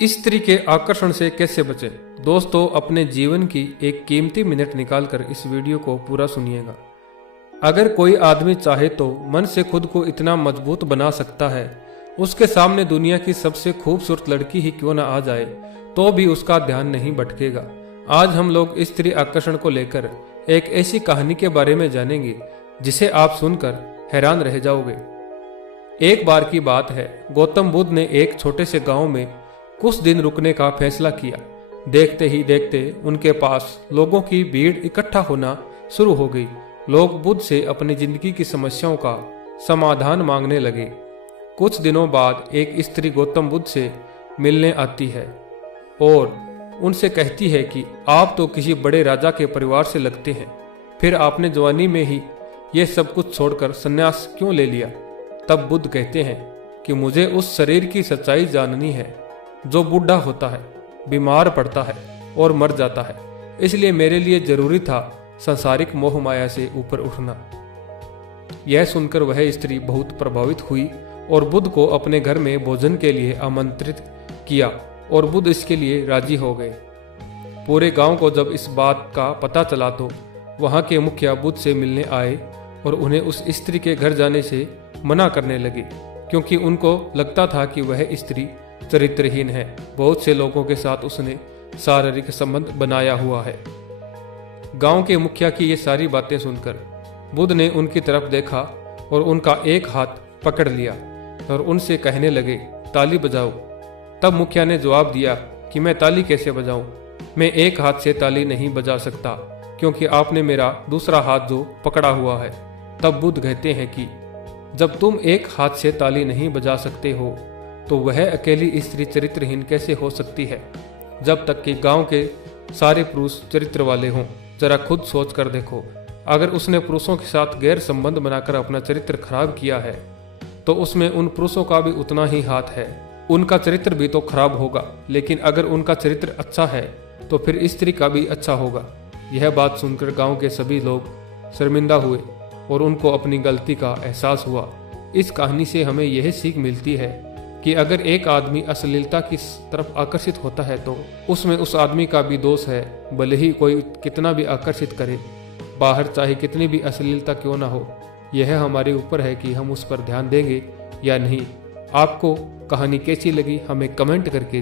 स्त्री के आकर्षण से कैसे बचें? दोस्तों, अपने जीवन की एक कीमती मिनट निकालकर इस वीडियो को पूरा सुनिएगा। अगर कोई आदमी चाहे तो मन से खुद को इतना मजबूत बना सकता है, उसके सामने दुनिया की सबसे खूबसूरत लड़की ही क्यों ना आ जाए तो भी उसका ध्यान नहीं भटकेगा। आज हम लोग स्त्री आकर्षण को लेकर एक ऐसी कहानी के बारे में जानेंगे जिसे आप सुनकर हैरान रह जाओगे। एक बार की बात है, गौतम बुद्ध ने एक छोटे से गांव में कुछ दिन रुकने का फैसला किया। देखते ही देखते उनके पास लोगों की भीड़ इकट्ठा होना शुरू हो गई। लोग बुद्ध से अपनी जिंदगी की समस्याओं का समाधान मांगने लगे। कुछ दिनों बाद एक स्त्री गौतम बुद्ध से मिलने आती है और उनसे कहती है कि आप तो किसी बड़े राजा के परिवार से लगते हैं, फिर आपने जवानी में ही ये सब कुछ छोड़कर संन्यास क्यों ले लिया? तब बुद्ध कहते हैं कि मुझे उस शरीर की सच्चाई जाननी है जो बूढ़ा होता है, बीमार पड़ता है और मर जाता है। इसलिए मेरे लिए जरूरी था सांसारिक मोह माया से ऊपर उठना। यह सुनकर वह स्त्री बहुत प्रभावित हुई और बुद्ध को अपने घर में भोजन के लिए आमंत्रित किया और बुद्ध इसके लिए राजी हो गए। पूरे गांव को जब इस बात का पता चला तो वहां के मुखिया बुद्ध से मिलने आए और उन्हें उस स्त्री के घर जाने से मना करने लगे, क्योंकि उनको लगता था कि वह स्त्री चरित्रहीन है। बहुत से लोगों के साथ उसने शारीरिक संबंध बनाया हुआ है। गांव के मुखिया की ये सारी बातें सुनकर बुद्ध ने उनकी तरफ देखा और उनका एक हाथ पकड़ लिया और उनसे कहने लगे, ताली बजाओ। तब मुखिया ने जवाब दिया कि मैं ताली कैसे बजाऊं? मैं एक हाथ से ताली नहीं बजा सकता, क्योंकि आपने मेरा दूसरा हाथ जो पकड़ा हुआ है। तब बुद्ध कहते हैं कि जब तुम एक हाथ से ताली नहीं बजा सकते हो तो वह अकेली स्त्री चरित्रहीन कैसे हो सकती है, जब तक कि गांव के सारे पुरुष चरित्र वाले हों? जरा खुद सोच कर देखो, अगर उसने पुरुषों के साथ गैर संबंध बनाकर अपना चरित्र खराब किया है तो उसमें उन पुरुषों का भी उतना ही हाथ है। उनका चरित्र भी तो खराब होगा, लेकिन अगर उनका चरित्र अच्छा है तो फिर स्त्री का भी अच्छा होगा। यह बात सुनकर गांव के सभी लोग शर्मिंदा हुए और उनको अपनी गलती का एहसास हुआ। इस कहानी से हमें यह सीख मिलती है कि अगर एक आदमी अश्लीलता की तरफ आकर्षित होता है तो उसमें उस आदमी का भी दोष है, भले ही कोई कितना भी आकर्षित करे, बाहर चाहे कितनी भी अश्लीलता क्यों ना हो। यह हमारे ऊपर है कि हम उस पर ध्यान देंगे या नहीं। आपको कहानी कैसी लगी हमें कमेंट करके